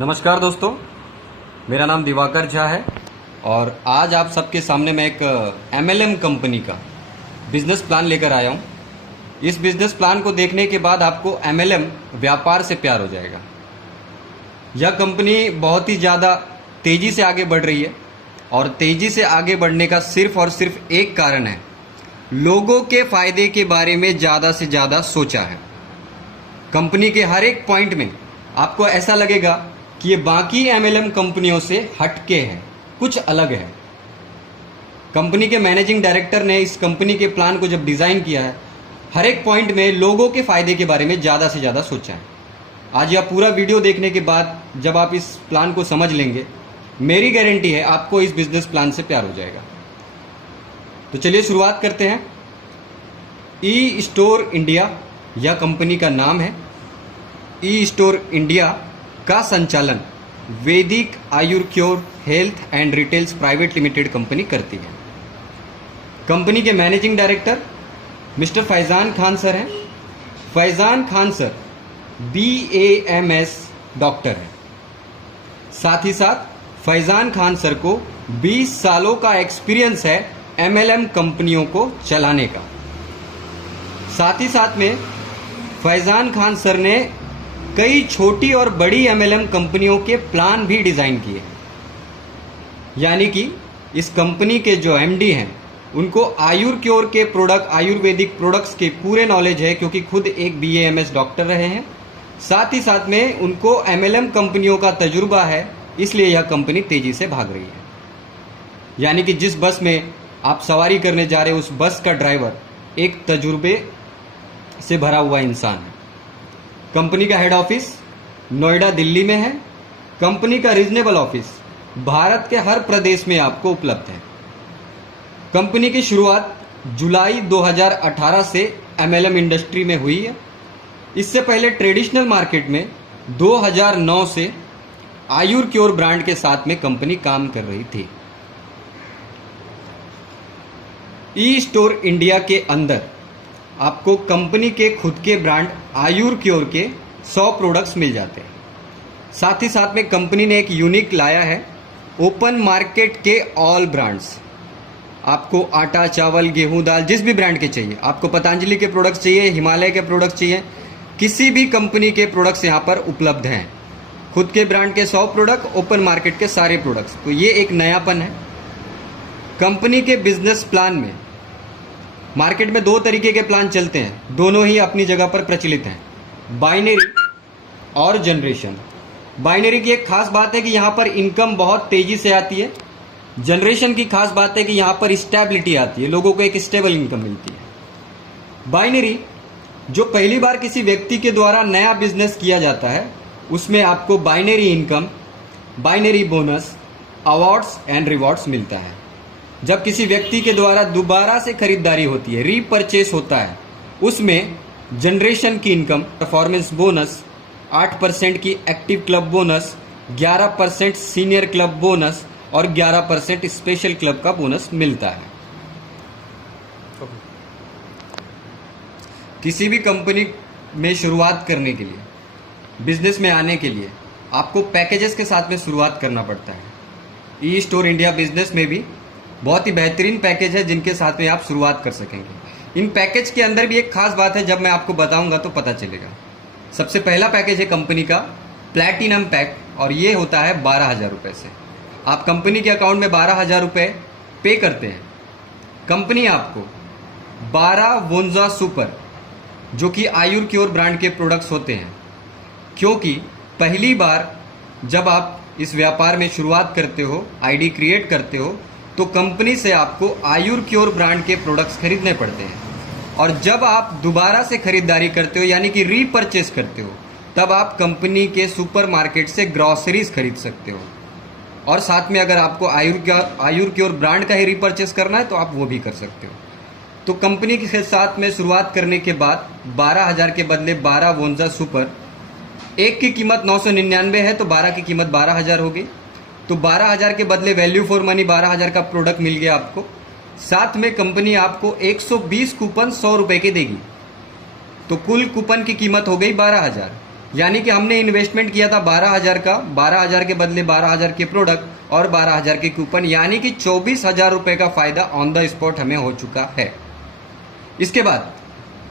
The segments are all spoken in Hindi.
नमस्कार दोस्तों, मेरा नाम दिवाकर झा है और आज आप सबके सामने मैं एक MLM कंपनी का बिजनेस प्लान लेकर आया हूँ। इस बिजनेस प्लान को देखने के बाद आपको MLM व्यापार से प्यार हो जाएगा। यह कंपनी बहुत ही ज़्यादा तेज़ी से आगे बढ़ रही है और तेज़ी से आगे बढ़ने का सिर्फ और सिर्फ एक कारण है, लोगों के फ़ायदे के बारे में ज़्यादा से ज़्यादा सोचा है। कंपनी के हर एक पॉइंट में आपको ऐसा लगेगा कि ये बाकी MLM कंपनियों से हटके है, कुछ अलग है। कंपनी के मैनेजिंग डायरेक्टर ने इस कंपनी के प्लान को जब डिज़ाइन किया है, हर एक पॉइंट में लोगों के फ़ायदे के बारे में ज़्यादा से ज़्यादा सोचा है। आज यह पूरा वीडियो देखने के बाद जब आप इस प्लान को समझ लेंगे, मेरी गारंटी है आपको इस बिजनेस प्लान से प्यार हो जाएगा। तो चलिए शुरुआत करते हैं। ई स्टोर इंडिया यह कंपनी का नाम है। ई स्टोर इंडिया का संचालन Vedic Ayurcure health and retails private limited company करती है। कंपनी के managing director mister Faizan Khan sir हैं। Faizan Khan sir BAMS doctor हैं। साथ ही साथ फैजान खान सर को 20 सालों का एक्सपीरियंस है MLM कंपनियों को चलाने का। साथ ही साथ में फैजान खान सर ने कई छोटी और बड़ी MLM कंपनियों के प्लान भी डिज़ाइन किए। यानी कि इस कंपनी के जो MD हैं उनको आयुर्क्योर के प्रोडक्ट, आयुर्वेदिक प्रोडक्ट्स के पूरे नॉलेज है, क्योंकि खुद एक BAMS डॉक्टर रहे हैं। साथ ही साथ में उनको MLM कंपनियों का तजुर्बा है, इसलिए यह कंपनी तेज़ी से भाग रही है। यानी कि जिस बस में आप सवारी करने जा रहे हो, उस बस का ड्राइवर एक तजुर्बे से भरा हुआ इंसान है। कंपनी का हेड ऑफिस नोएडा दिल्ली में है। कंपनी का रीजनेबल ऑफिस भारत के हर प्रदेश में आपको उपलब्ध है। कंपनी की शुरुआत जुलाई 2018 से MLM इंडस्ट्री में हुई है। इससे पहले ट्रेडिशनल मार्केट में 2009 से आयुर्क्योर ब्रांड के साथ में कंपनी काम कर रही थी। ई स्टोर इंडिया के अंदर आपको कंपनी के खुद के ब्रांड आयुर्क्योर के 100 प्रोडक्ट्स मिल जाते हैं। साथ ही साथ में कंपनी ने एक यूनिक लाया है, ओपन मार्केट के ऑल ब्रांड्स। आपको आटा, चावल, गेहूं, दाल जिस भी ब्रांड के चाहिए, आपको पतंजलि के प्रोडक्ट्स चाहिए, हिमालय के प्रोडक्ट्स चाहिए, किसी भी कंपनी के प्रोडक्ट्स यहाँ पर उपलब्ध हैं। खुद के ब्रांड के 100 प्रोडक्ट, ओपन मार्केट के सारे प्रोडक्ट्स। तो ये एक नयापन है कंपनी के बिजनेस प्लान में। मार्केट में दो तरीके के प्लान चलते हैं, दोनों ही अपनी जगह पर प्रचलित हैं, बाइनरी और जनरेशन। बाइनरी की एक खास बात है कि यहाँ पर इनकम बहुत तेजी से आती है। जनरेशन की खास बात है कि यहाँ पर स्टेबिलिटी आती है, लोगों को एक स्टेबल इनकम मिलती है। बाइनरी जो पहली बार किसी व्यक्ति के द्वारा नया बिजनेस किया जाता है, उसमें आपको binary income, binary bonus, awards and rewards मिलता है। जब किसी व्यक्ति के द्वारा दोबारा से खरीदारी होती है, रीपरचेस होता है, उसमें जनरेशन की इनकम, परफॉर्मेंस बोनस, 8% की active club bonus, 11% senior club bonus और 11% स्पेशल क्लब का बोनस मिलता है। किसी भी कंपनी में शुरुआत करने के लिए, बिजनेस में आने के लिए आपको पैकेजेस के साथ में शुरुआत करना पड़ता है। ई स्टोर इंडिया बिजनेस में भी बहुत ही बेहतरीन पैकेज है जिनके साथ में आप शुरुआत कर सकेंगे। इन पैकेज के अंदर भी एक खास बात है, जब मैं आपको बताऊंगा तो पता चलेगा। सबसे पहला पैकेज है कंपनी का प्लैटिनम पैक, और ये होता है 12,000 रुपये से। आप कंपनी के अकाउंट में 12,000 रुपये पे करते हैं, कंपनी आपको 12 वोंजा सुपर, जो कि आयुर्क्योर ब्रांड के प्रोडक्ट्स होते हैं, क्योंकि पहली बार जब आप इस व्यापार में शुरुआत करते हो, ID क्रिएट करते हो, तो कंपनी से आपको आयुर्क्योर ब्रांड के प्रोडक्ट्स खरीदने पड़ते हैं। और जब आप दोबारा से खरीदारी करते हो, यानी कि रीपरचेस करते हो, तब आप कंपनी के सुपरमार्केट से ग्रॉसरीज खरीद सकते हो। और साथ में अगर आपको आयुर्क्योर ब्रांड का ही रीपरचेस करना है तो आप वो भी कर सकते हो। तो कंपनी के साथ में शुरुआत करने के बाद 12,000 के बदले 12 वोंजा सुपर, एक की कीमत 999 है तो 12 की कीमत 12,000 होगी। तो 12,000 के बदले वैल्यू फॉर मनी 12,000 का प्रोडक्ट मिल गया आपको। साथ में कंपनी आपको 120 कूपन 100 रुपए के देगी, तो कुल कूपन की कीमत हो गई 12,000। यानी कि हमने इन्वेस्टमेंट किया था 12,000 का, 12,000 के बदले 12,000 के प्रोडक्ट और 12,000 के कूपन, यानी कि 24,000 रुपये का फायदा ऑन द स्पॉट हमें हो चुका है। इसके बाद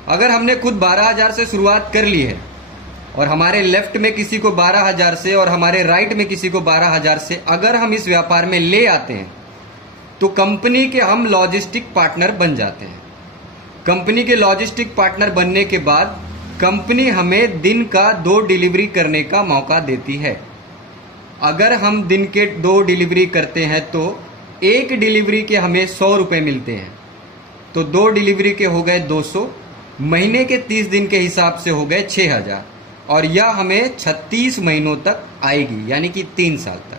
अगर हमने खुद 12,000 से शुरुआत कर ली है और हमारे लेफ्ट में किसी को 12,000 से और हमारे राइट में किसी को 12,000 से अगर हम इस व्यापार में ले आते हैं तो कंपनी के हम लॉजिस्टिक पार्टनर बन जाते हैं। कंपनी के लॉजिस्टिक पार्टनर बनने के बाद कंपनी हमें दिन का 2 डिलीवरी करने का मौका देती है। अगर हम दिन के 2 डिलीवरी करते हैं तो एक डिलीवरी के हमें 100 रुपये मिलते हैं, तो 2 डिलीवरी के हो गए 200, महीने के 30 दिन के हिसाब से हो गए 6,000, और यह हमें 36 महीनों तक आएगी, यानी कि 3 साल तक।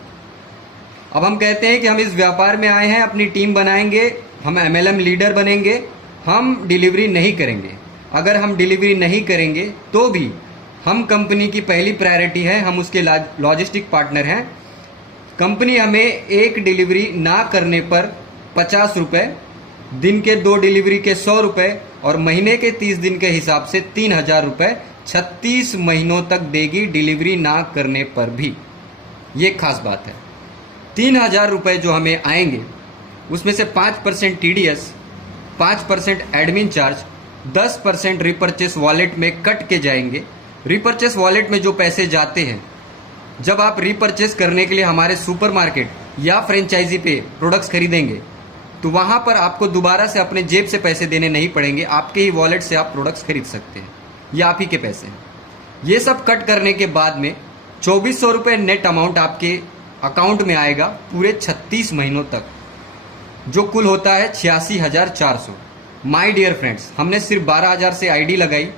अब हम कहते हैं कि हम इस व्यापार में आए हैं, अपनी टीम बनाएंगे, हम MLM लीडर बनेंगे, हम डिलीवरी नहीं करेंगे। अगर हम डिलीवरी नहीं करेंगे तो भी हम कंपनी की पहली प्रायोरिटी है, हम उसके लॉजिस्टिक पार्टनर हैं। कंपनी हमें एक डिलीवरी ना करने पर 50 रुपये, दिन के 2 डिलीवरी के 100 रुपये और महीने के 30 दिन के हिसाब से 3,000 रुपये 36 महीनों तक देगी, डिलीवरी ना करने पर भी। ये खास बात है। 3,000 रुपये जो हमें आएंगे उसमें से 5% TDS, 5% admin charge, 10% repurchase wallet में कट के जाएंगे। रिपर्चेस वॉलेट में जो पैसे जाते हैं, जब आप रिपर्चेस करने के लिए हमारे सुपरमार्केट या फ्रेंचाइजी पे प्रोडक्ट्स खरीदेंगे तो वहाँ पर आपको दोबारा से अपने जेब से पैसे देने नहीं पड़ेंगे, आपके ही वॉलेट से आप प्रोडक्ट्स खरीद सकते हैं, ये आप ही के पैसे हैं। ये सब कट करने के बाद में 2,400 रुपये नेट अमाउंट आपके अकाउंट में आएगा पूरे 36 महीनों तक, जो कुल होता है 86,400। माय डियर फ्रेंड्स, हमने सिर्फ 12,000 से आईडी लगाई,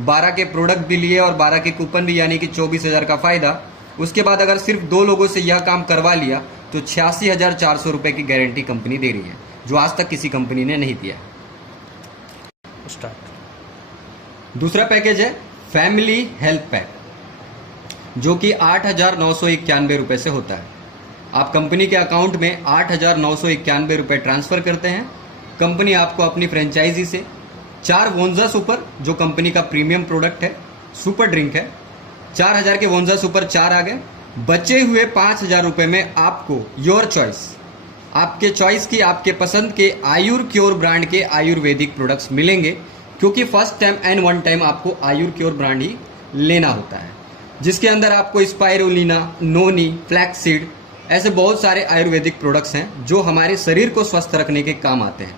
12 के प्रोडक्ट भी लिए और 12 के कूपन भी, यानी कि 24,000 का फायदा। उसके बाद अगर सिर्फ 2 लोगों से यह काम करवा लिया तो 86,400 रुपये की गारंटी कंपनी दे रही है, जो आज तक किसी कंपनी ने नहीं दिया। दूसरा पैकेज है फैमिली हेल्थ पैक, जो कि 8,991 रुपये से होता है। आप कंपनी के अकाउंट में 8,991 रुपये ट्रांसफ़र करते हैं। कंपनी आपको अपनी फ्रेंचाइजी से 4 वोंजा सुपर, जो कंपनी का प्रीमियम प्रोडक्ट है, सुपर ड्रिंक है, 4,000 के वोंजा सुपर 4 आ गए। बचे हुए 5,000 रुपये में आपको योर चॉइस, आपके चॉइस की, आपके पसंद के आयुर क्योर ब्रांड के आयुर्वेदिक प्रोडक्ट्स मिलेंगे, क्योंकि first time and one time आपको आयुर क्योर ब्रांड ही लेना होता है, जिसके अंदर आपको स्पाइरुलिना, नोनी, फ्लैक्सीड, ऐसे बहुत सारे आयुर्वेदिक प्रोडक्ट्स हैं जो हमारे शरीर को स्वस्थ रखने के काम आते हैं।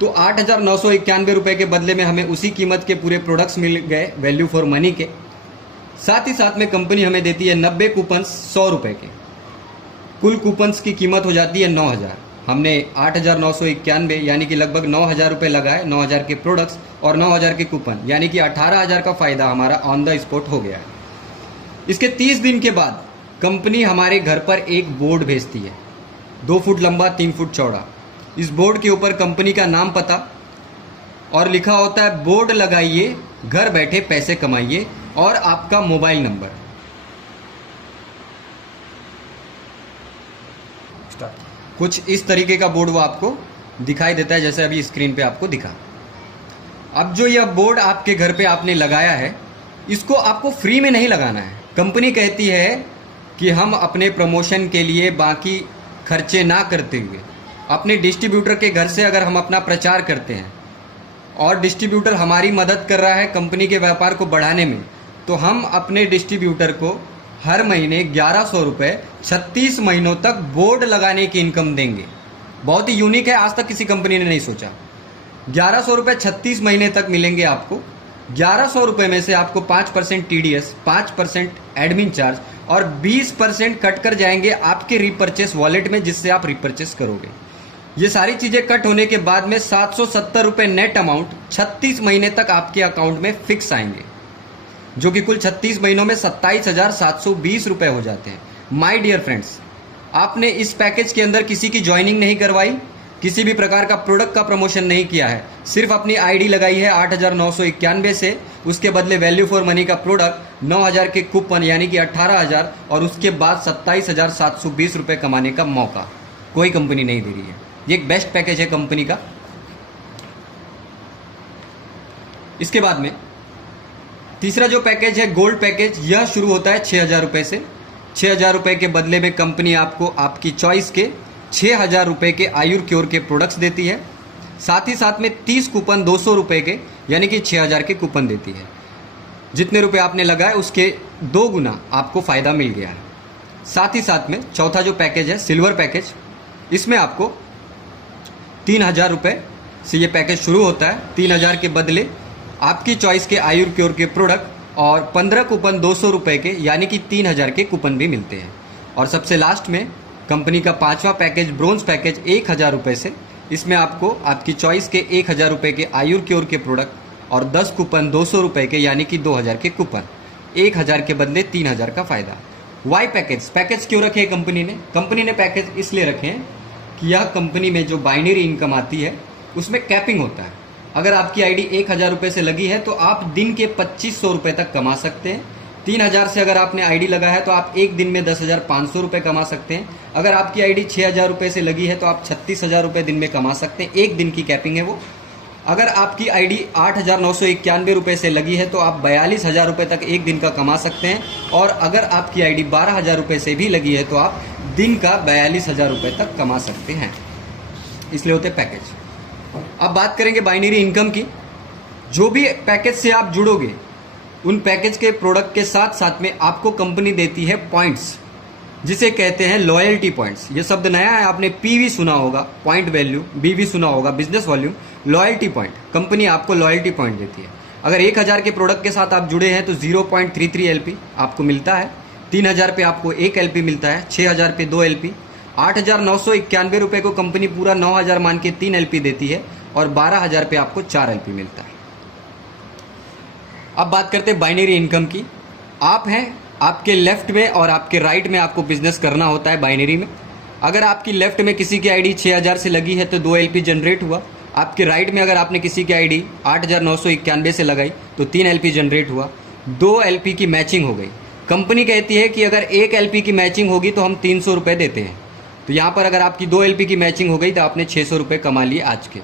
तो 8,991 रुपये के बदले में हमें उसी कीमत के पूरे प्रोडक्ट्स मिल गए, वैल्यू फॉर मनी के। साथ ही साथ में कंपनी हमें देती है 90 कूपन्स 100 रुपये के। कुल कूपन्स की कीमत हो जाती है 9,000। हमने 8,991 यानी कि लगभग 9,000 रुपये लगाए, 9,000 के प्रोडक्ट्स और 9,000 के कूपन, यानी कि 18,000 का फायदा हमारा ऑन द स्पॉट हो गया है। इसके 30 दिन के बाद कंपनी हमारे घर पर एक बोर्ड भेजती है, 2 फुट लंबा, 3 फुट चौड़ा। इस बोर्ड के ऊपर कंपनी का नाम, पता और लिखा होता है, बोर्ड लगाइए, घर बैठे पैसे कमाइए, और आपका मोबाइल नंबर। कुछ इस तरीके का बोर्ड वो आपको दिखाई देता है, जैसे अभी स्क्रीन पे आपको दिखा। अब जो यह बोर्ड आपके घर पे आपने लगाया है, इसको आपको फ्री में नहीं लगाना है। कंपनी कहती है कि हम अपने प्रमोशन के लिए बाकी खर्चे ना करते हुए अपने डिस्ट्रीब्यूटर के घर से अगर हम अपना प्रचार करते हैं और डिस्ट्रीब्यूटर हमारी मदद कर रहा है कंपनी के व्यापार को बढ़ाने में, तो हम अपने डिस्ट्रीब्यूटर को हर महीने 1,100 रुपये 36 महीनों तक बोर्ड लगाने की इनकम देंगे। बहुत ही यूनिक है, आज तक किसी कंपनी ने नहीं सोचा। 1,100 रुपये 36 महीने तक मिलेंगे आपको। 1,100 रुपये में से आपको 5% TDS, 5% एडमिन चार्ज और 20% कट कर जाएंगे आपके रिपर्चेस वॉलेट में, जिससे आप रिपर्चेस करोगे। ये सारी चीज़ें कट होने के बाद में 770 रुपये नेट अमाउंट 36 महीने तक आपके अकाउंट में फिक्स आएंगे, जो कि कुल 36 महीनों में 27,720 रुपये हो जाते हैं। माय डियर फ्रेंड्स, आपने इस पैकेज के अंदर किसी की ज्वाइनिंग नहीं करवाई, किसी भी प्रकार का प्रोडक्ट का प्रमोशन नहीं किया है, सिर्फ अपनी आईडी लगाई है 8,991 से, उसके बदले वैल्यू फॉर मनी का प्रोडक्ट, 9,000 के कूपन यानी कि 18,000, और उसके बाद 27,720 रुपये कमाने का मौका कोई कंपनी नहीं दे रही है। ये एक बेस्ट पैकेज है कंपनी का। इसके बाद में तीसरा जो पैकेज है गोल्ड पैकेज, यह शुरू होता है 6,000 रुपये से। 6,000 रुपये के बदले में कंपनी आपको आपकी चॉइस के 6,000 रुपये के आयुर्क्योर के प्रोडक्ट्स देती है। साथ ही साथ में 30 कूपन 200 रुपये के यानी कि 6,000 के कूपन देती है। जितने रुपए आपने लगाए उसके 2 गुना आपको फ़ायदा मिल गया है। साथ ही साथ में चौथा जो पैकेज है सिल्वर पैकेज, इसमें आपको 3,000 रुपये से ये पैकेज शुरू होता है। 3,000 के बदले आपकी चॉइस के आयुर्क्योर के प्रोडक्ट और 15 कूपन 200 रुपये के यानी कि 3,000 के कूपन भी मिलते हैं। और सबसे लास्ट में कंपनी का 5वां पैकेज ब्रोंज पैकेज 1,000 रुपये से, इसमें आपको आपकी चॉइस के 1,000 रुपये के आयुर्क्योर के प्रोडक्ट और 10 कूपन 200 रुपये के यानी कि 2,000 के कूपन, 1,000 के बदले 3,000 का फ़ायदा। वाई पैकेज क्यों रखे कंपनी ने? कंपनी ने पैकेज इसलिए रखे हैं कि यह कंपनी में जो बाइनरी इनकम आती है उसमें कैपिंग होता है। अगर आपकी आईडी 1,000 रुपये से लगी है तो आप दिन के 2,500 रुपये तक कमा सकते हैं। 3,000 से अगर आपने आईडी लगा है तो आप एक दिन में 10,500 रुपये कमा सकते हैं। अगर आपकी आईडी 6,000 रुपये से लगी है तो आप 36,000 रुपये दिन में कमा सकते हैं। एक दिन की कैपिंग है वो। अगर आपकी आईडी 8,991 रुपये से लगी है तो आप 42,000 रुपये तक एक दिन का कमा सकते हैं। और अगर आपकी आईडी 12,000 रुपये से भी लगी है तो आप दिन का 42,000 रुपये तक कमा सकते हैं। इसलिए होते पैकेज। अब बात करेंगे बाइनरी इनकम की। जो भी पैकेज से आप जुड़ोगे उन पैकेज के प्रोडक्ट के साथ साथ में आपको कंपनी देती है पॉइंट्स, जिसे कहते हैं लॉयल्टी पॉइंट्स। ये शब्द नया है, आपने पीवी सुना होगा, पॉइंट वैल्यू, बीवी सुना होगा, business volume, loyalty point. Company आपको लॉयल्टी पॉइंट देती है। अगर 1,000 के प्रोडक्ट के साथ आप जुड़े हैं तो 0.33 LP आपको मिलता है। 3,000 पे आपको 1 LP मिलता है। 6,000 पे 2 LP। 8,991 रुपये को कंपनी पूरा 9,000 मान के 3 LP देती है और 12,000 पे आपको 4 LP मिलता है। अब बात करते हैं बाइनरी इनकम की। आप हैं, आपके लेफ्ट में और आपके राइट में आपको बिजनेस करना होता है बाइनरी में। अगर आपकी लेफ्ट में किसी की आईडी 6,000 से लगी है तो 2 LP जनरेट हुआ। आपके राइट में अगर आपने किसी की आईडी 8,991 से लगाई तो 3 LP जनरेट हुआ। 2 LP की मैचिंग हो गई। कंपनी कहती है कि अगर 1 LP की मैचिंग होगी तो हम 300 रुपये देते हैं। तो यहाँ पर अगर आपकी 2 LP की मैचिंग हो गई तो आपने 600 रुपये कमा लिए आज के।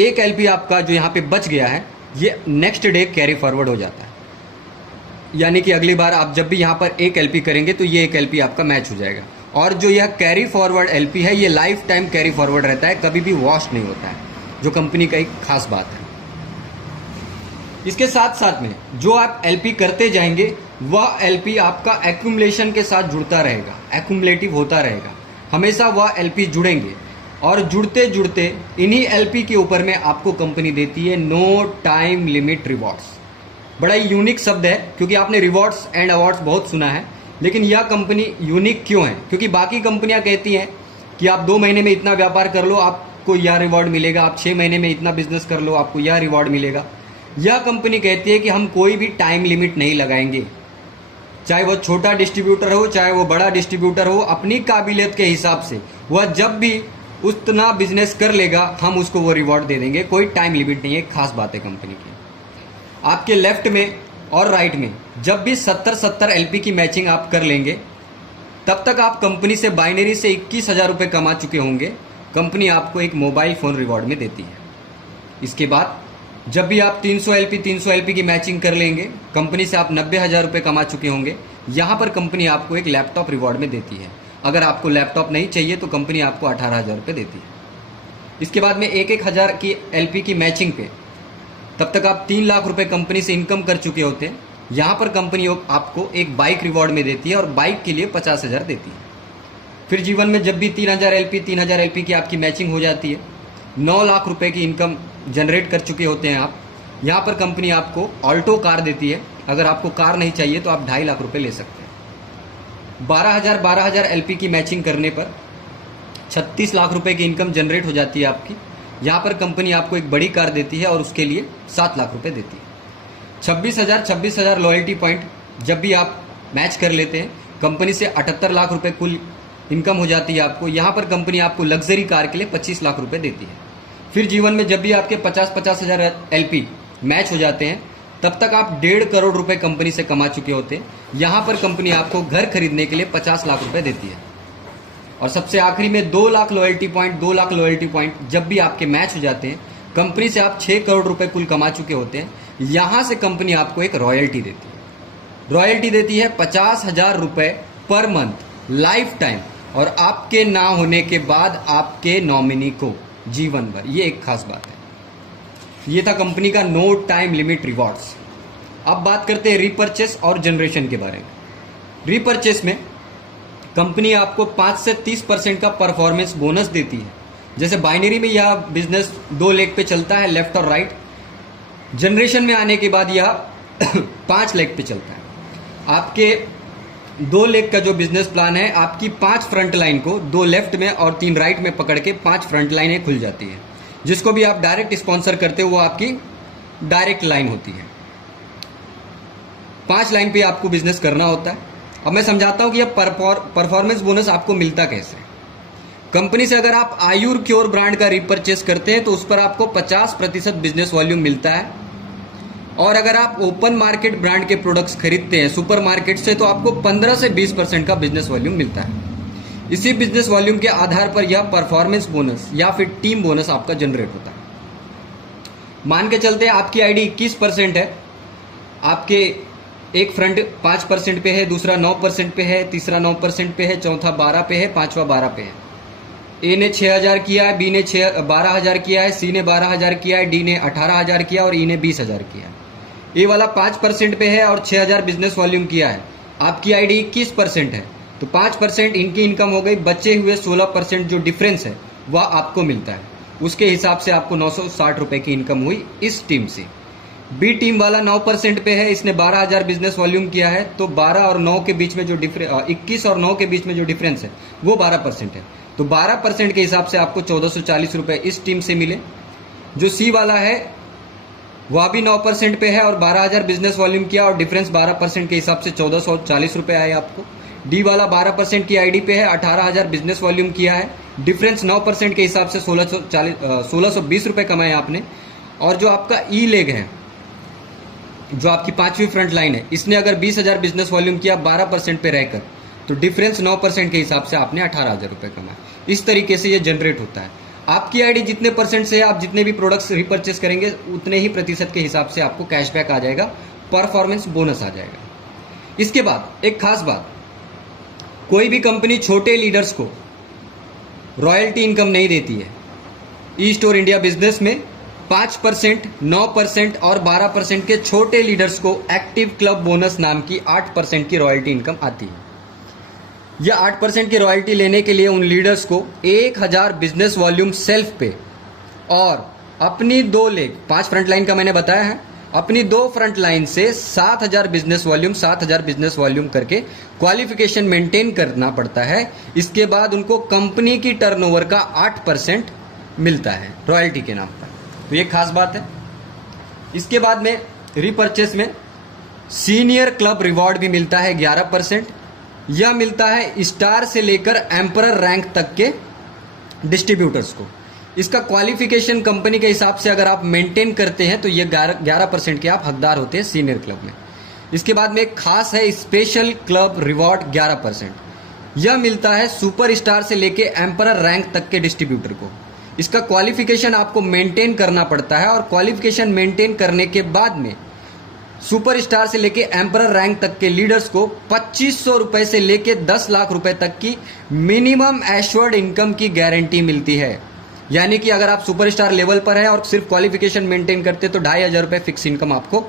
1 LP आपका जो यहाँ पे बच गया है ये नेक्स्ट डे कैरी फॉरवर्ड हो जाता है। यानी कि अगली बार आप जब भी यहाँ पर 1 LP करेंगे तो ये 1 LP आपका मैच हो जाएगा। और जो यह कैरी फॉरवर्ड LP है ये लाइफ टाइम कैरी फॉरवर्ड रहता है, कभी भी वॉश नहीं होता है, जो कंपनी का एक खास बात है। इसके साथ साथ में जो आप LP करते जाएंगे वह LP आपका एक्यूमुलेशन के साथ जुड़ता रहेगा, एक्यूमुलेटिव होता रहेगा। हमेशा वह LP जुड़ेंगे और जुड़ते जुड़ते इन्हीं LP के ऊपर में आपको कंपनी देती है नो टाइम लिमिट रिवॉर्ड्स। बड़ा ही यूनिक शब्द है क्योंकि आपने रिवॉर्ड्स एंड अवार्ड्स बहुत सुना है, लेकिन यह कंपनी यूनिक क्यों है? क्योंकि बाकी कंपनियां कहती हैं कि आप 2 महीने में इतना व्यापार कर लो आपको यह रिवॉर्ड मिलेगा, आप 6 महीने में इतना बिजनेस कर लो आपको यह रिवॉर्ड मिलेगा। यह कंपनी कहती है कि हम कोई भी टाइम लिमिट नहीं लगाएंगे, चाहे वो छोटा डिस्ट्रीब्यूटर हो चाहे वो बड़ा डिस्ट्रीब्यूटर हो, अपनी काबिलियत के हिसाब से वह जब भी उतना बिजनेस कर लेगा हम उसको वो रिवॉर्ड दे देंगे। कोई टाइम लिमिट नहीं है, खास बात है कंपनी की। आपके लेफ्ट में और राइट में जब भी 70-70 LP की मैचिंग आप कर लेंगे तब तक आप कंपनी से बाइनरी से 21,000 रुपये कमा चुके होंगे। कंपनी आपको एक मोबाइल फ़ोन रिवॉर्ड में देती है। इसके बाद जब भी आप 300 LP की मैचिंग कर लेंगे कंपनी से आप 90,000 रुपये कमा चुके होंगे। यहाँ पर कंपनी आपको एक लैपटॉप रिवॉर्ड में देती है। अगर आपको लैपटॉप नहीं चाहिए तो कंपनी आपको 18,000 रुपये देती है। इसके बाद में 1,000 की LP की मैचिंग पे तब तक आप 3 लाख रुपए कंपनी से इनकम कर चुके होते हैं। यहाँ पर कंपनी आपको एक बाइक रिवॉर्ड में देती है और बाइक के लिए 50,000 देती है। फिर जीवन में जब भी 3,000 LP की आपकी मैचिंग हो जाती है, 9 लाख रुपए की इनकम जनरेट कर चुके होते हैं आप। यहाँ पर कंपनी आपको ऑल्टो कार देती है। अगर आपको कार नहीं चाहिए तो आप 2.5 लाख रुपये ले सकते हैं। 12,000 LP की मैचिंग करने पर 36 लाख रुपए की इनकम जनरेट हो जाती है आपकी। यहाँ पर कंपनी आपको एक बड़ी कार देती है और उसके लिए 7 लाख रुपए देती है। 26,000 लॉयल्टी पॉइंट जब भी आप मैच कर लेते हैं कंपनी से 78 लाख रुपए कुल इनकम हो जाती है आपको। यहाँ पर कंपनी आपको लग्जरी कार के लिए 25 लाख रुपए देती है। फिर जीवन में जब भी आपके 50,000 LP मैच हो जाते हैं तब तक आप 1.5 करोड़ रुपए कंपनी से कमा चुके होते हैं। यहाँ पर कंपनी आपको घर खरीदने के लिए 50 लाख रुपए देती है। और सबसे आखिरी में 2 लाख लॉयल्टी पॉइंट जब भी आपके मैच हो जाते हैं कंपनी से आप 6 करोड़ रुपए कुल कमा चुके होते हैं, यहां से कंपनी आपको एक रॉयल्टी देती है। रॉयल्टी देती है 50,000 रुपए पर मंथ लाइफ टाइम, और आपके ना होने के बाद आपके नॉमिनी को जीवन भर। ये एक खास बात है। ये था कंपनी का नो टाइम लिमिट रिवॉर्ड्स। अब बात करते हैं रीपर्चेस और जनरेशन के बारे में। रीपर्चेस में कंपनी आपको 5 से 30% का परफॉर्मेंस बोनस देती है। जैसे बाइनरी में यह बिजनेस 2 लेग पे चलता है, लेफ्ट और राइट। जनरेशन में आने के बाद यह 5 लेग पे चलता है। आपके 2 लेग का जो बिजनेस प्लान है, आपकी 5 फ्रंट लाइन को 2 लेफ्ट में और 3 राइट में पकड़ के 5 फ्रंट लाइनें खुल जाती है। जिसको भी आप डायरेक्ट स्पॉन्सर करते हो वो आपकी डायरेक्ट लाइन होती है। 5 लाइन पे आपको बिजनेस करना होता है। अब मैं समझाता हूं कि यह परफॉर्मेंस बोनस आपको मिलता कैसे। कंपनी से अगर आप आयुर क्योर ब्रांड का रिपर्चेस करते हैं तो उस पर आपको 50% बिजनेस वॉल्यूम मिलता है, और अगर आप ओपन मार्केट ब्रांड के प्रोडक्ट्स खरीदते हैं सुपर मार्केट से तो आपको 15 से 20% का बिजनेस वॉल्यूम मिलता है। इसी बिजनेस वॉल्यूम के आधार पर यह परफॉर्मेंस बोनस या फिर टीम बोनस आपका जनरेट होता है। मान के चलते हैं आपकी आईडी 21% है, आपके एक फ्रंट 5% पे है, दूसरा 9% पे है, तीसरा 9% पे है, चौथा 12 पे है, पांचवा 12 पे है। ए ने 6,000 किया है, बी ने 12,000 किया है, सी ने 12,000 किया है, डी ने 18,000 किया और ई ने 20,000 किया है। ए वाला 5% पे है और 6,000 बिजनेस वॉल्यूम किया है। आपकी आईडी 21% है, तो 5% इनकी इनकम हो गई। बचे हुए 16% जो डिफरेंस है वह आपको मिलता है। उसके हिसाब से आपको 960 रुपए की इनकम हुई इस टीम से। बी टीम वाला 9% पे है, इसने 12,000 बिजनेस वॉल्यूम किया है, तो 12 और 9 के बीच में जो 21 और 9 के बीच में जो डिफरेंस है वो 12% है। तो 12% के हिसाब से आपको 1440 रुपए इस टीम से मिले। जो सी वाला है वह भी 9% पे है और 12,000 बिजनेस वॉल्यूम किया और डिफरेंस 12% के हिसाब से 1440 रुपए आए आपको। डी वाला 12% की आईडी पे है, 18,000 बिजनेस वॉल्यूम किया है, डिफरेंस 9% के हिसाब से 1620 रुपए कमाए आपने। और जो आपका ई लेग है, जो आपकी 5वीं फ्रंट लाइन है, इसने अगर 20,000 बिजनेस वॉल्यूम किया 12% पे रहकर, तो डिफरेंस 9% के हिसाब से आपने 18,000 रुपए कमाए। इस तरीके से ये जनरेट होता है। आपकी आईडी जितने परसेंट से आप जितने भी प्रोडक्ट्स रिपर्चेस करेंगे उतने ही प्रतिशत के हिसाब से आपको कैशबैक आ जाएगा, परफॉर्मेंस बोनस आ जाएगा। इसके बाद एक खास बात, कोई भी कंपनी छोटे लीडर्स को रॉयल्टी इनकम नहीं देती है। ई स्टोर इंडिया बिजनेस में 5%, 9% और 12% के छोटे लीडर्स को एक्टिव क्लब बोनस नाम की 8% की रॉयल्टी इनकम आती है। यह 8% की रॉयल्टी लेने के लिए उन लीडर्स को 1,000 बिजनेस वॉल्यूम सेल्फ पे और अपनी 2 लेग, 5 फ्रंट लाइन का मैंने बताया है, अपनी 2 फ्रंट लाइन से 7,000 बिजनेस वॉल्यूम करके क्वालिफिकेशन मेंटेन करना पड़ता है। इसके बाद उनको कंपनी की टर्नओवर का 8% मिलता है रॉयल्टी के नाम पर। तो ये खास बात है। इसके बाद में रिपर्चेस में सीनियर क्लब रिवॉर्ड भी मिलता है 11%। यह मिलता है स्टार से लेकर एम्परर रैंक तक के डिस्ट्रीब्यूटर्स को। इसका क्वालिफिकेशन कंपनी के हिसाब से अगर आप मेंटेन करते हैं तो ये 11% के आप हकदार होते हैं सीनियर क्लब में। इसके बाद में एक खास है स्पेशल क्लब रिवॉर्ड 11%। यह मिलता है सुपर स्टार से लेके एम्परर रैंक तक के डिस्ट्रीब्यूटर को। इसका क्वालिफिकेशन आपको मेंटेन करना पड़ता है और क्वालिफिकेशन मेंटेन करने के बाद में सुपर स्टार से लेके एम्परर रैंक तक के लीडर्स को 2500 रुपए से लेके 10 लाख रुपए तक की मिनिमम एश्योर्ड इनकम की गारंटी मिलती है। यानी कि अगर आप सुपरस्टार लेवल पर हैं और सिर्फ क्वालिफिकेशन मेंटेन करते तो 2,500 रुपए फिक्स इनकम आपको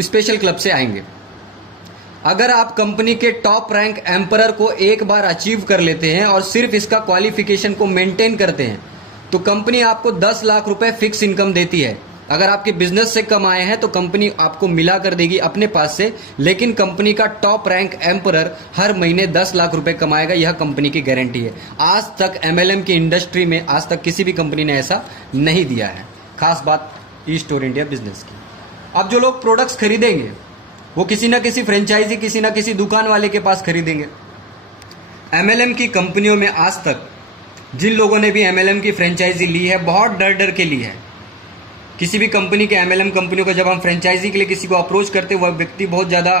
स्पेशल क्लब से आएंगे। अगर आप कंपनी के टॉप रैंक एम्परर को एक बार अचीव कर लेते हैं और सिर्फ इसका क्वालिफिकेशन को मेंटेन करते हैं तो कंपनी आपको 10 लाख रुपए फिक्स इनकम देती है। अगर आपके बिजनेस से कमाए हैं तो कंपनी आपको मिला कर देगी अपने पास से, लेकिन कंपनी का टॉप रैंक एम्परर हर महीने 10 लाख रुपए कमाएगा, यह कंपनी की गारंटी है। आज तक एमएलएम की इंडस्ट्री में आज तक किसी भी कंपनी ने ऐसा नहीं दिया है। खास बात ई स्टोर इंडिया बिजनेस की। अब जो लोग प्रोडक्ट्स खरीदेंगे वो किसी ना किसी फ्रेंचाइजी, किसी ना किसी दुकान वाले के पास खरीदेंगे। एमएलएम की कंपनियों में आज तक जिन लोगों ने भी एमएलएम की फ्रेंचाइजी ली है, बहुत डर डर के ली है। किसी भी कंपनी के एमएलएम कंपनियों को जब हम फ्रेंचाइजी के लिए किसी को अप्रोच करते वह व्यक्ति बहुत ज़्यादा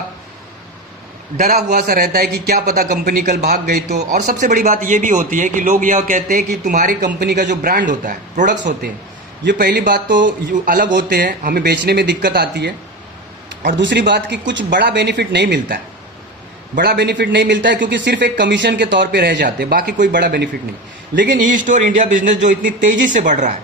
डरा हुआ सा रहता है कि क्या पता कंपनी कल भाग गई तो। और सबसे बड़ी बात ये भी होती है कि लोग यह कहते हैं कि तुम्हारी कंपनी का जो ब्रांड होता है, प्रोडक्ट्स होते हैं, ये पहली बात तो अलग होते हैं, हमें बेचने में दिक्कत आती है। और दूसरी बात कि कुछ बड़ा बेनिफिट नहीं मिलता है, बड़ा बेनिफिट नहीं मिलता है क्योंकि सिर्फ एक कमीशन के तौर पे रह जाते हैं, बाकी कोई बड़ा बेनिफिट नहीं। लेकिन ई स्टोर इंडिया बिजनेस जो इतनी तेजी से बढ़ रहा है,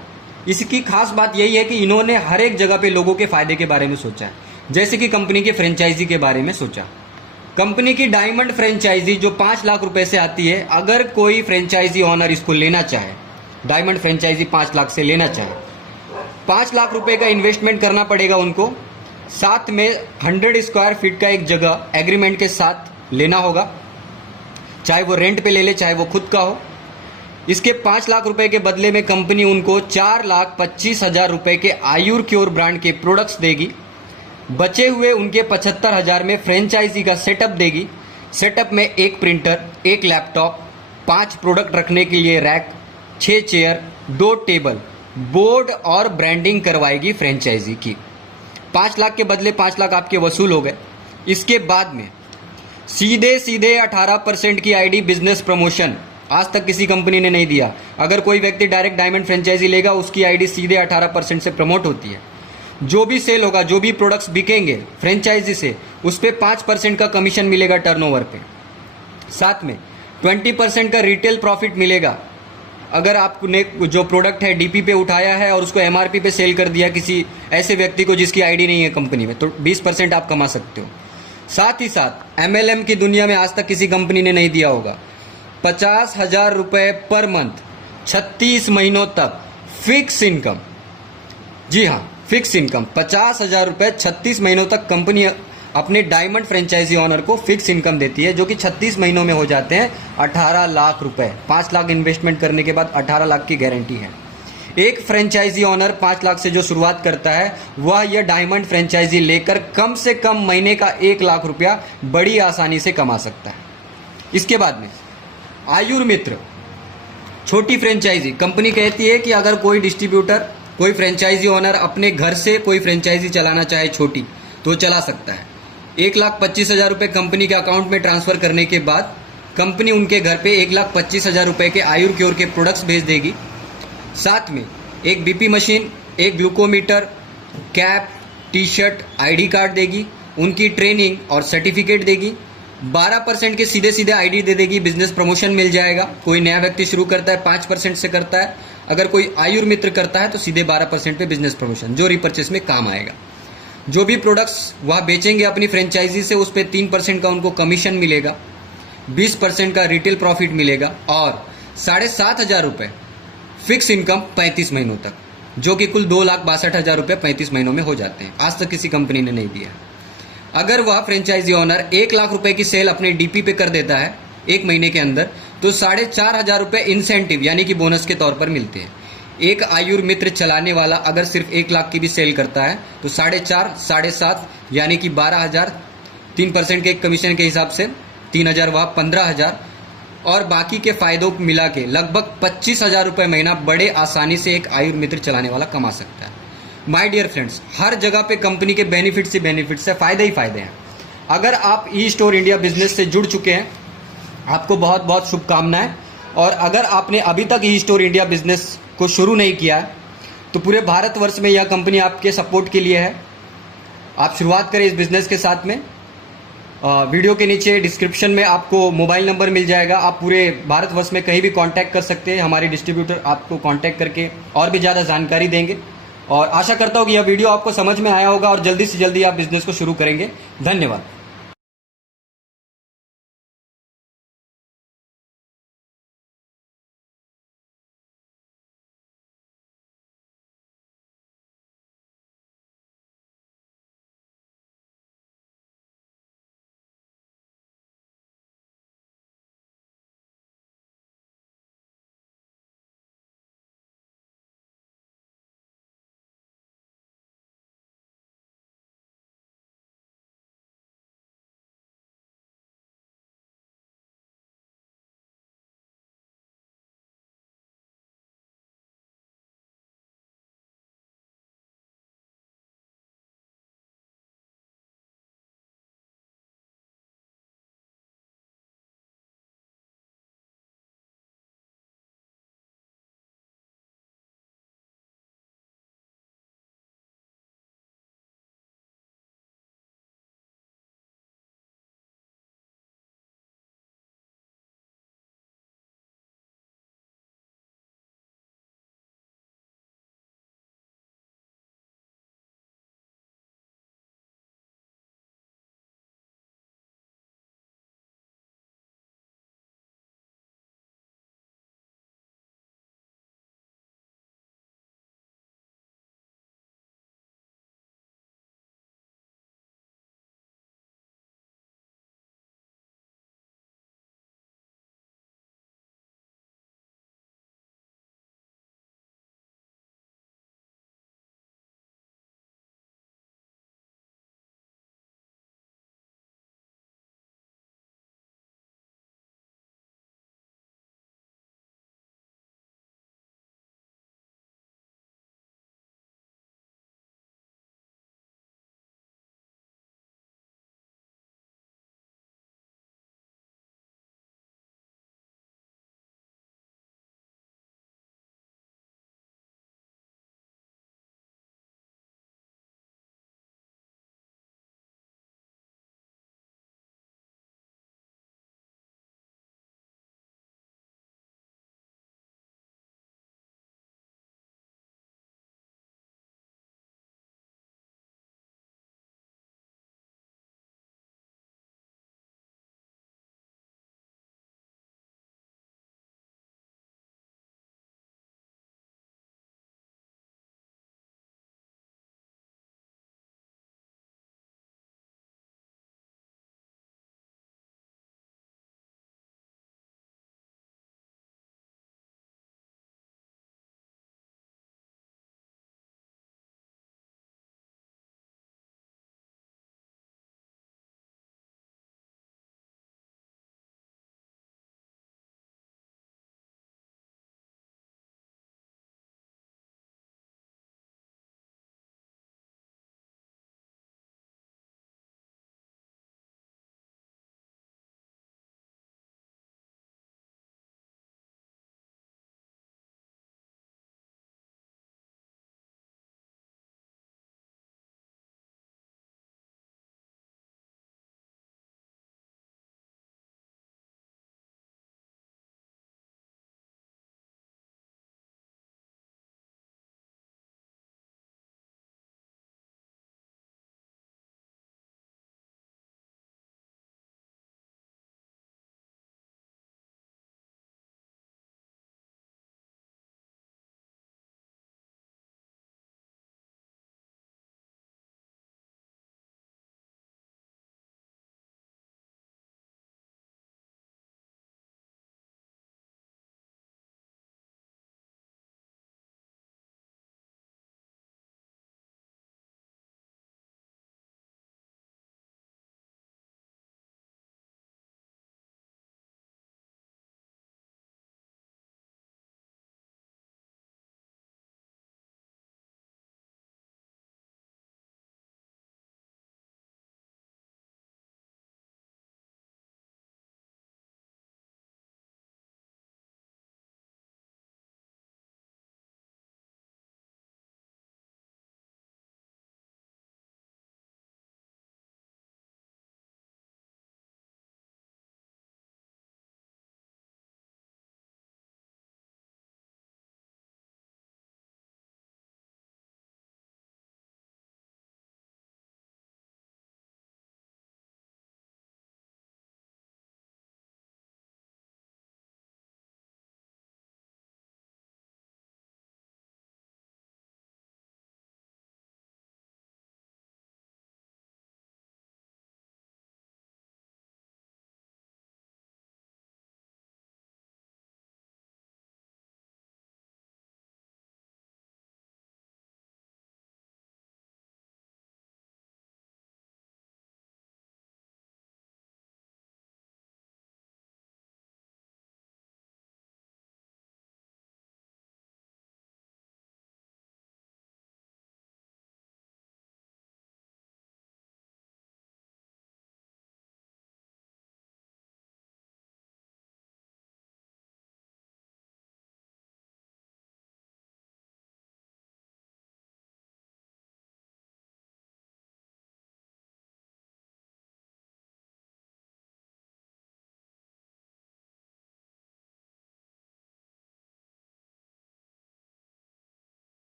इसकी खास बात यही है कि इन्होंने हर एक जगह पे लोगों के फायदे के बारे में सोचा है। जैसे कि कंपनी के फ्रेंचाइजी के बारे में सोचा। कंपनी की डायमंड फ्रेंचाइजी जो 5 लाख रुपए से आती है, अगर कोई फ्रेंचाइजी ऑनर इसको लेना चाहे, डायमंड फ्रेंचाइजी 5 लाख से लेना चाहे, 5 लाख रुपए का इन्वेस्टमेंट करना पड़ेगा उनको। साथ में 100 स्क्वायर फीट का एक जगह एग्रीमेंट के साथ लेना होगा, चाहे वो रेंट पे ले ले चाहे वो खुद का हो। इसके 5 लाख रुपए के बदले में कंपनी उनको 4,25,000 रुपए के आयुर्क्योर ब्रांड के प्रोडक्ट्स देगी। बचे हुए उनके 75,000 में फ्रेंचाइजी का सेटअप देगी। सेटअप में एक प्रिंटर, एक लैपटॉप, 5 प्रोडक्ट रखने के लिए रैक, 6 चेयर, 2 टेबल, बोर्ड और ब्रांडिंग करवाएगी फ्रेंचाइजी की। 5 लाख के बदले 5 लाख आपके वसूल हो गए। इसके बाद में सीधे 18% की आईडी बिजनेस प्रमोशन, आज तक किसी कंपनी ने नहीं दिया। अगर कोई व्यक्ति डायरेक्ट डायमंड फ्रेंचाइजी लेगा, उसकी आईडी सीधे 18% से प्रमोट होती है। जो भी सेल होगा, जो भी प्रोडक्ट्स बिकेंगे फ्रेंचाइजी से, उस पर 5% का कमीशन मिलेगा टर्नओवर पे। साथ में 20% का रिटेल प्रॉफिट मिलेगा। अगर आपने जो प्रोडक्ट है डीपी पे उठाया है और उसको एमआरपी पे सेल कर दिया किसी ऐसे व्यक्ति को जिसकी आईडी नहीं है कंपनी में, तो 20% आप कमा सकते हो। साथ ही साथ एमएलएम की दुनिया में आज तक किसी कंपनी ने नहीं दिया होगा, 50,000 रुपए पर मंथ, 36 महीनों तक फिक्स इनकम। जी हाँ, फिक्स इनकम 50,000 रुपए 36 महीनों तक कंपनी अपने डायमंड फ्रेंचाइजी ऑनर को फिक्स इनकम देती है, जो कि 36 महीनों में हो जाते हैं 18 लाख रुपए। 5 लाख इन्वेस्टमेंट करने के बाद 18 लाख की गारंटी है। एक फ्रेंचाइजी ऑनर 5 लाख से जो शुरुआत करता है, वह यह डायमंड फ्रेंचाइजी लेकर कम से कम महीने का 1 लाख रुपया बड़ी आसानी से कमा सकता है। इसके बाद में आयुर्मित्र, छोटी फ्रेंचाइजी। कंपनी कहती है कि अगर कोई डिस्ट्रीब्यूटर, कोई फ्रेंचाइजी ऑनर अपने घर से कोई फ्रेंचाइजी चलाना चाहे छोटी, तो चला सकता है। 1,25,000 रुपये कंपनी के अकाउंट में ट्रांसफर करने के बाद कंपनी उनके घर पे 1,25,000 रुपये के आयुर्क्योर के प्रोडक्ट्स भेज देगी। साथ में एक बीपी मशीन, एक glucometer, cap, T shirt, ID card देगी, उनकी ट्रेनिंग और सर्टिफिकेट देगी। 12% के सीधे आईडी दे देगी, बिजनेस प्रमोशन मिल जाएगा। कोई नया व्यक्ति शुरू करता है 5% से करता है, अगर कोई आयुर्मित्र करता है तो सीधे 12% पे बिजनेस प्रमोशन, जो रिपर्चेस में काम आएगा। जो भी प्रोडक्ट्स वह बेचेंगे अपनी फ्रेंचाइजी से, उस पर 3% का उनको कमीशन मिलेगा, 20% का रिटेल प्रॉफिट मिलेगा और 7,500 रुपये फिक्स इनकम 35 महीनों तक, जो कि कुल 2,62,000 रुपये 35 महीनों में हो जाते हैं। आज तक किसी कंपनी ने नहीं दिया। अगर वह फ्रेंचाइजी ऑनर 1 लाख रुपए की सेल अपने डीपी पे कर देता है 1 महीने के अंदर, तो 4,500 रुपये इंसेंटिव यानी कि बोनस के तौर पर मिलते हैं। एक आयुर्मित्र चलाने वाला अगर सिर्फ 1 लाख की भी सेल करता है तो 4,500, 7,500 यानी कि 12,000, 3% के कमीशन के हिसाब से 3,000, वह 15,000 और बाकी के फायदों मिला के लगभग 25,000 रुपये महीना बड़े आसानी से एक आयुर्मित्र चलाने वाला कमा सकता है। माय डियर फ्रेंड्स, हर जगह पे कंपनी के बेनिफिट्स है, फायदे ही फायदे हैं। अगर आप ई स्टोर इंडिया बिजनेस से जुड़ चुके हैं, आपको बहुत बहुत शुभकामनाएं। और अगर आपने अभी तक ई स्टोर इंडिया बिजनेस को शुरू नहीं किया है, तो पूरे भारतवर्ष में यह कंपनी आपके सपोर्ट के लिए है। आप शुरुआत करें इस बिजनेस के साथ में। वीडियो के नीचे डिस्क्रिप्शन में आपको मोबाइल नंबर मिल जाएगा। आप पूरे भारतवर्ष में कहीं भी कांटेक्ट कर सकते हैं। हमारे डिस्ट्रीब्यूटर आपको कांटेक्ट करके और भी ज़्यादा जानकारी देंगे। और आशा करता हूँ कि यह वीडियो आपको समझ में आया होगा और जल्दी से जल्दी आप बिजनेस को शुरू करेंगे। धन्यवाद।